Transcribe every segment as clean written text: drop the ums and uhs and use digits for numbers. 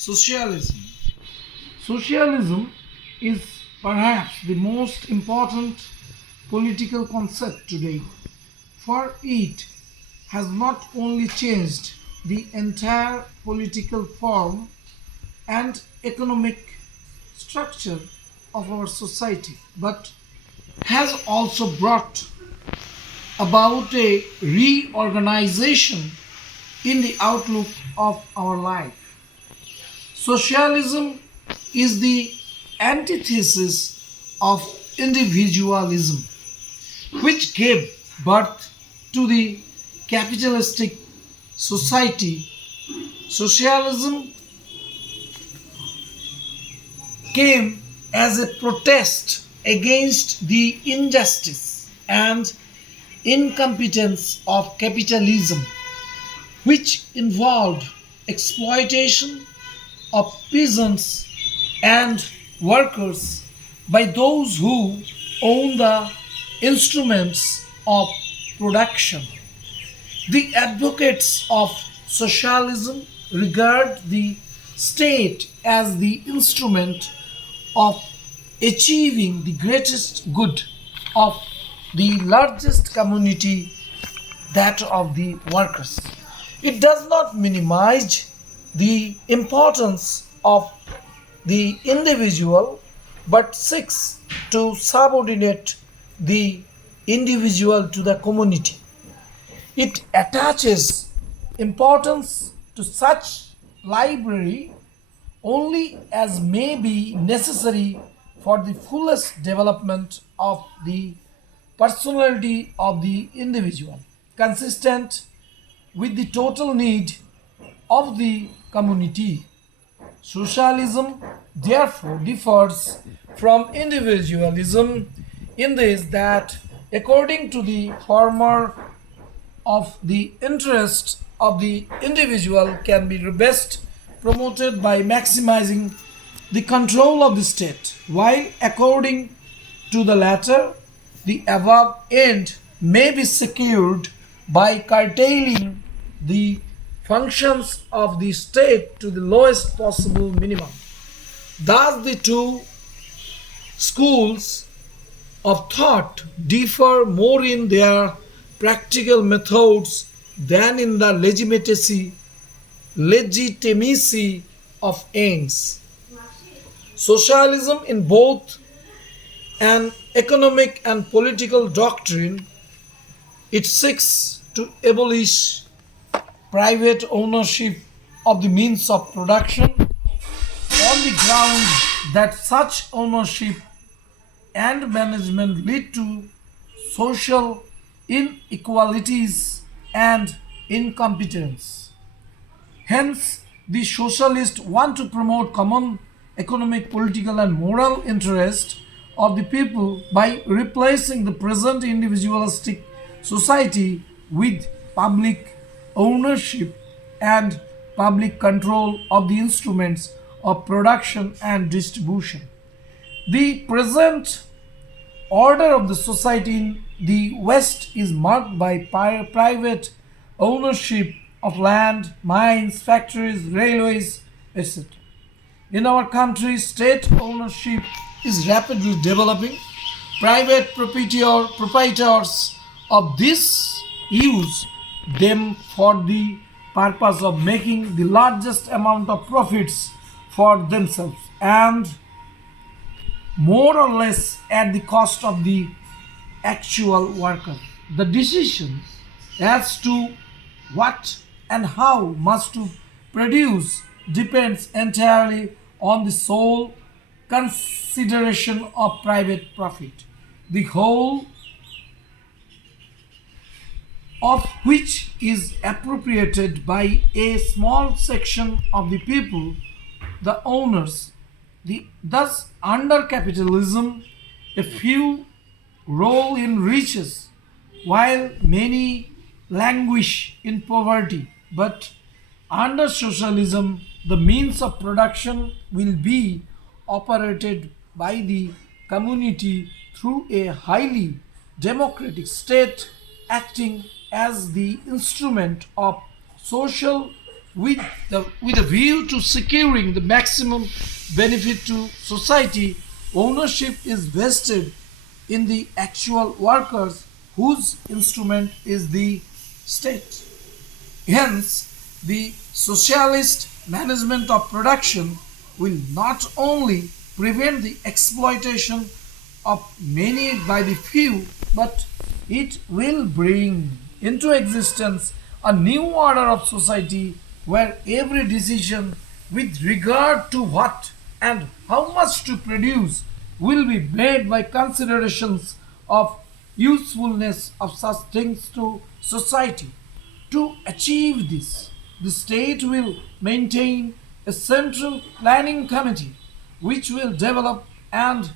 Socialism. Socialism is perhaps the most important political concept today, for it has not only changed the entire political form and economic structure of our society, but has also brought about a reorganization in the outlook of our life. Socialism is the antithesis of individualism, which gave birth to the capitalistic society. Socialism came as a protest against the injustice and incompetence of capitalism, which involved exploitation of peasants and workers by those who own the instruments of production. The advocates of socialism regard the state as the instrument of achieving the greatest good of the largest community, that of the workers. It does not minimize the importance of the individual but seeks to subordinate the individual to the community. It attaches importance to such library only as may be necessary for the fullest development of the personality of the individual, consistent with the total need of the community. Socialism therefore differs from individualism in this that according to the former of the interest of the individual can be best promoted by maximizing the control of the state, while according to the latter, the above end may be secured by curtailing the functions of the state to the lowest possible minimum. Thus, the two schools of thought differ more in their practical methods than in the legitimacy of ends. Socialism, in both an economic and political doctrine, it seeks to abolish private ownership of the means of production on the ground that such ownership and management lead to social inequalities and incompetence. Hence, the socialists want to promote common economic, political, and moral interest of the people by replacing the present individualistic society with public ownership and public control of the instruments of production and distribution. The present order of the society in the West is marked by private ownership of land, mines, factories, railways, etc. In our country, state ownership is rapidly developing. Private proprietors of this use them for the purpose of making the largest amount of profits for themselves and more or less at the cost of the actual worker. The decision as to what and how much to produce depends entirely on the sole consideration of private profit, the whole of which is appropriated by a small section of the people, the owners. Thus, under capitalism, a few roll in riches, while many languish in poverty. But under socialism, the means of production will be operated by the community through a highly democratic state acting as the instrument of social with a view to securing the maximum benefit to society, ownership is vested in the actual workers whose instrument is the state. Hence, the socialist management of production will not only prevent the exploitation of many by the few, but it will bring into existence a new order of society where every decision with regard to what and how much to produce will be made by considerations of usefulness of such things to society. To achieve this, the state will maintain a central planning committee which will develop and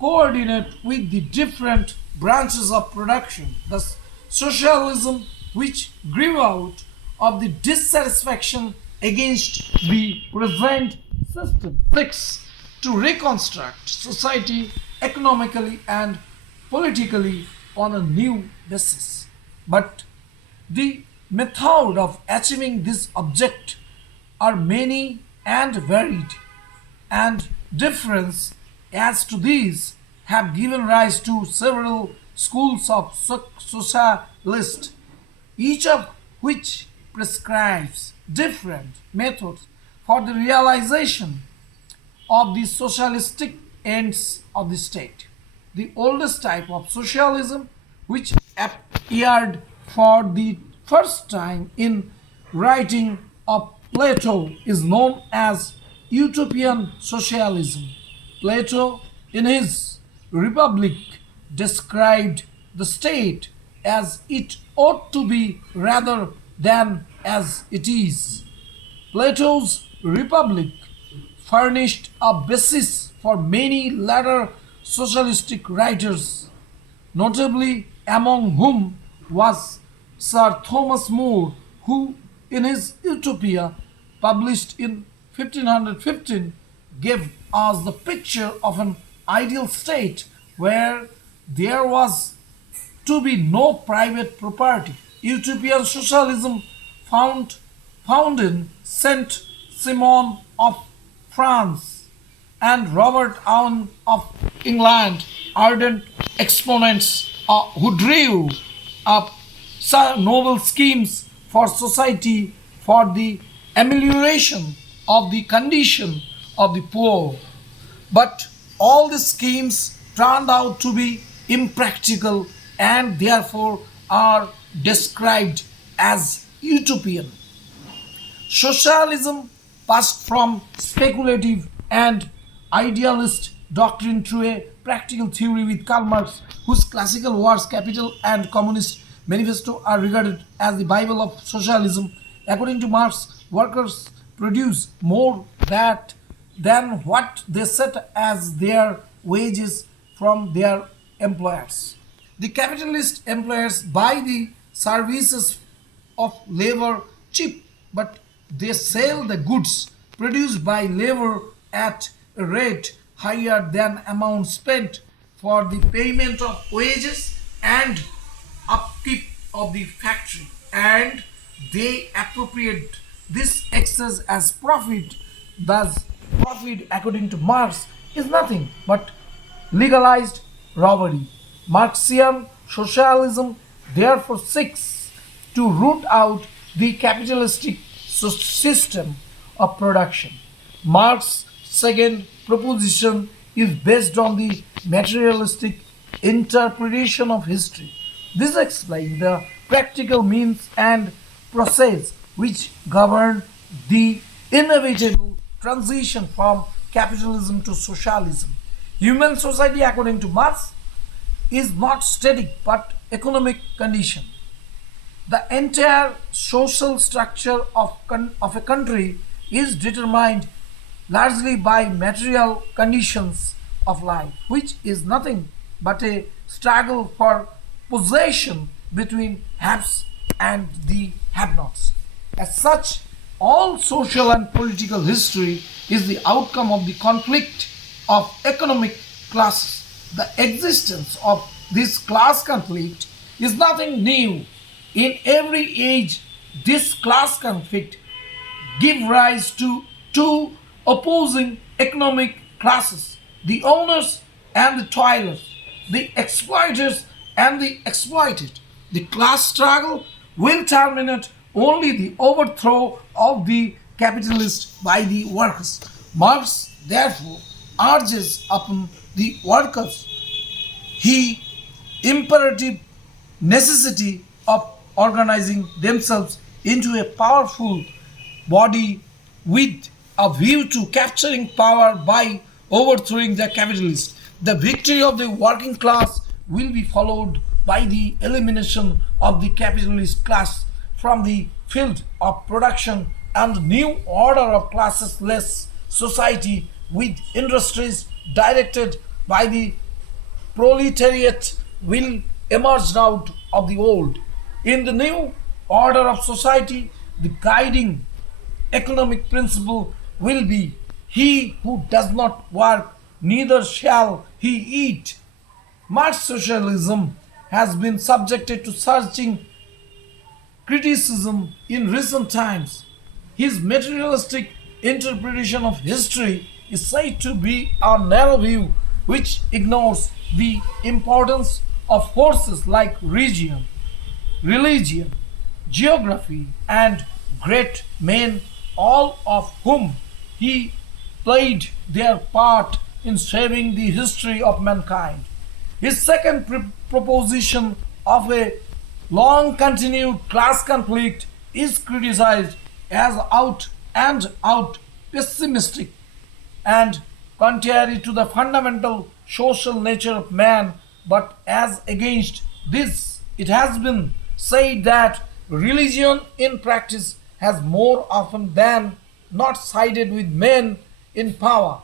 coordinate with the different branches of production. Thus, socialism, which grew out of the dissatisfaction against the present system. 6. To reconstruct society economically and politically on a new basis. But the method of achieving this object are many and varied, and difference as to these have given rise to several schools of socialist, each of which prescribes different methods for the realization of the socialistic ends of the state. The oldest type of socialism, which appeared for the first time in writing of Plato, is known as utopian socialism. Plato, in his Republic, described the state as it ought to be rather than as it is. Plato's Republic furnished a basis for many later socialistic writers, notably among whom was Sir Thomas More, who, in his Utopia, published in 1515, gave us the picture of an ideal state where there was to be no private property. Utopian socialism found in Saint Simon of France and Robert Owen of England, ardent exponents who drew up noble schemes for society for the amelioration of the condition of the poor. But all the schemes turned out to be impractical and therefore are described as utopian. Socialism passed from speculative and idealist doctrine to a practical theory with Karl Marx, whose classical works Capital and Communist Manifesto are regarded as the Bible of socialism. According to Marx, workers produce more than what they set as their wages from their employers. The capitalist employers buy the services of labor cheap, but they sell the goods produced by labor at a rate higher than amount spent for the payment of wages and upkeep of the factory, and they appropriate this excess as profit. Thus, profit, according to Marx, is nothing but legalized robbery. Marxian socialism therefore seeks to root out the capitalistic system of production. Marx's second proposition is based on the materialistic interpretation of history. This explains the practical means and process which govern the inevitable transition from capitalism to socialism. Human society, according to Marx, is not static but economic condition. The entire social structure of a country is determined largely by material conditions of life, which is nothing but a struggle for possession between haves and the have-nots. As such, all social and political history is the outcome of the conflict of economic classes. The existence of this class conflict is nothing new. In every age, this class conflict give rise to two opposing economic classes, the owners and the toilers, the exploiters and the exploited. The class struggle will terminate only the overthrow of the capitalist by the workers. Marx therefore urges upon the workers he imperative necessity of organizing themselves into a powerful body with a view to capturing power by overthrowing the capitalists. The victory of the working class will be followed by the elimination of the capitalist class from the field of production and new order of classes-less society with industries directed by the proletariat will emerge out of the old. In the new order of society, the guiding economic principle will be he who does not work, neither shall he eat. Marx socialism has been subjected to searching criticism in recent times. His materialistic interpretation of history is said to be a narrow view which ignores the importance of forces like religion, geography, and great men, all of whom he played their part in shaping the history of mankind. His second proposition of a long continued class conflict is criticized as out and out pessimistic and contrary to the fundamental social nature of man, but as against this, it has been said that religion in practice has more often than not sided with men in power,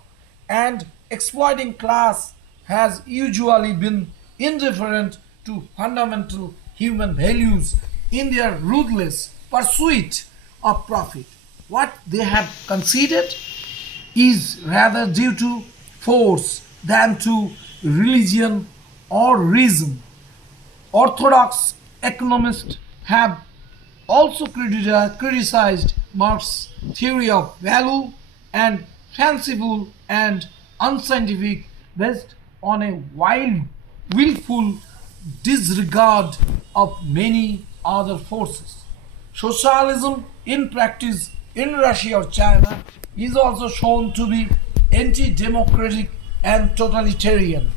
and exploiting class has usually been indifferent to fundamental human values in their ruthless pursuit of profit. What they have conceded is rather due to force than to religion or reason. Orthodox economists have also criticized Marx's theory of value and fanciful and unscientific based on a wild, willful disregard of many other forces. Socialism in practice in Russia or China is also shown to be anti-democratic and totalitarian.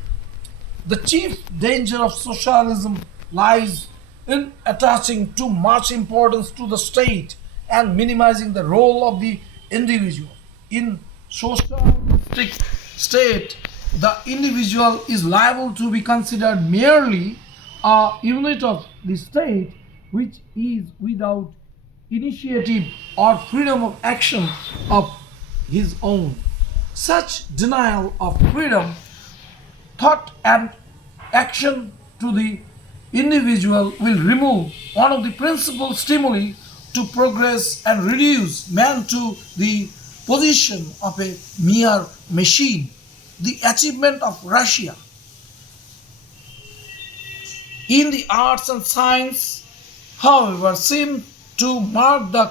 The chief danger of socialism lies in attaching too much importance to the state and minimizing the role of the individual. In socialistic state, the individual is liable to be considered merely a unit of the state which is without initiative or freedom of action of his own. Such denial of freedom, thought, and action to the individual will remove one of the principal stimuli to progress and reduce man to the position of a mere machine. The achievement of Russia in the arts and science, however, seem to mark the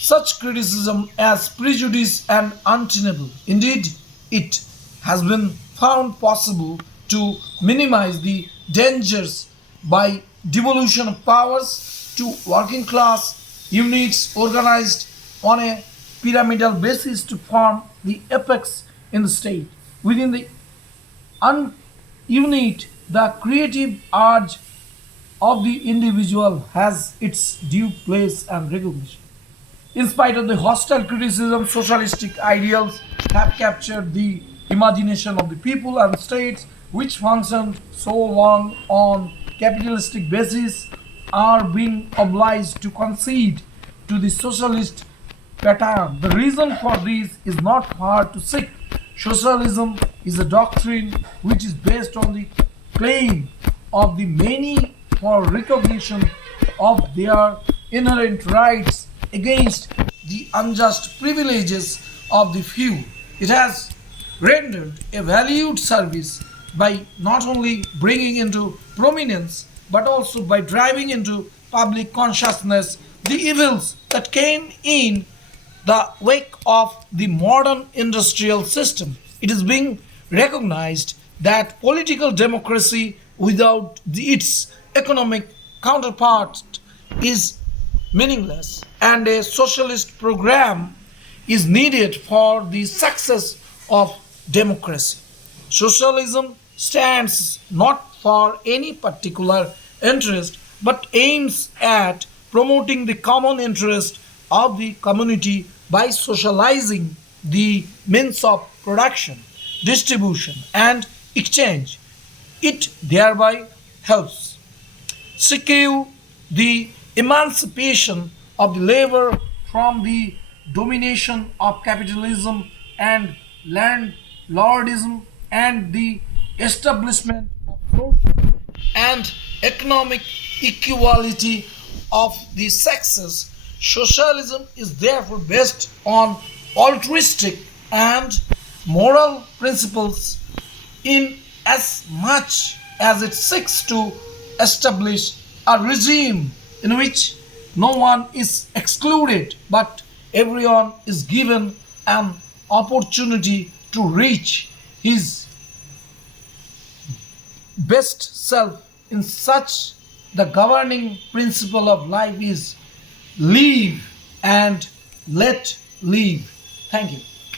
such criticism as prejudice and untenable. Indeed, it has been found possible to minimize the dangers by devolution of powers to working class units organized on a pyramidal basis to form the apex in the state. Within the unit, the creative urge of the individual has its due place and recognition. In spite of the hostile criticism, socialistic ideals have captured the imagination of the people and states which functioned so long on capitalistic basis are being obliged to concede to the socialist pattern. The reason for this is not hard to seek. Socialism is a doctrine which is based on the claim of the many for recognition of their inherent rights against the unjust privileges of the few. It has rendered a valued service by not only bringing into prominence but also by driving into public consciousness the evils that came in the wake of the modern industrial system. It is being recognized that political democracy without its economic counterpart is meaningless, and a socialist program is needed for the success of democracy. Socialism stands not for any particular interest but aims at promoting the common interest of the community by socializing the means of production, distribution, and exchange. It thereby helps secure the emancipation of the labor from the domination of capitalism and landlordism and the establishment of social and economic equality of the sexes. Socialism is therefore based on altruistic and moral principles in as much as it seeks to establish a regime in which no one is excluded but everyone is given an opportunity to reach his best self. In such, the governing principle of life is live and let live. Thank you.